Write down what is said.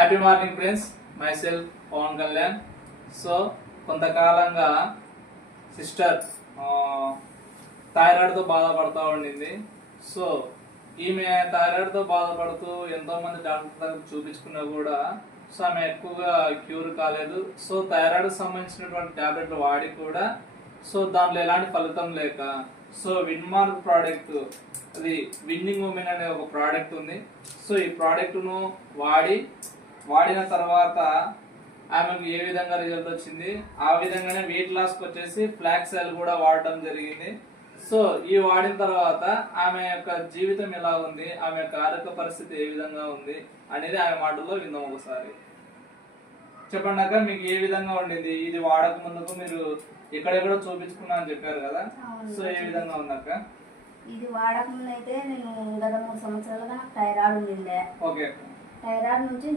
Happy morning friends, myself Pawan Kalyan. So కొంతకాలంగా sister థైరాయిడ్తో బాధపడుతూ ఉండింది. సో ఈమె థైరాయిడ్తో బాధపడుతూ ఎంతోమంది డాక్టర్ దగ్గర చూపించుకున్నా కూడా సో ఆమె ఎక్కువగా క్యూర్ కాలేదు. సో థైరాయిడ్కి సంబంధించినటువంటి టాబ్లెట్లు వాడి కూడా సో దాంట్లో ఎలాంటి ఫలితం లేక సో విన్మార్క్ ప్రోడక్ట్, అది విన్నింగ్ ఉమెన్ అనే ఒక ప్రోడక్ట్ ఉంది. సో ఈ ప్రోడక్ట్ను వాడిన తర్వాత ఆమెకు ఏ విధంగా రిజల్ట్ వచ్చింది, ఆ విధంగానే వెయిట్ లాస్కి వచ్చేసి ఫ్లాక్స్ ఆయిల్ కూడా వాడడం జరిగింది. సో ఈ వాడిన తర్వాత ఆమె యొక్క జీవితం ఎలా ఉంది, ఆమె యొక్క ఆరోగ్య పరిస్థితి ఏ విధంగా ఉంది అనేది ఆమె మాటల్లో విందాం. ఒకసారి చెప్పండి అక్క, మీకు ఏ విధంగా ఉండింది? ఇది వాడక ముందుకు మీరు ఎక్కడెక్కడో చూపించుకున్నా అని చెప్పారు కదా, సో ఏ విధంగా ఉంది అక్క? ఇది వాడక ముందు అయితే నేను గత 3 సంవత్సరాలుగా నాకు థైరాయిడ్ ఉండిండే. ఓకే. థైరాయిడ్ నుంచి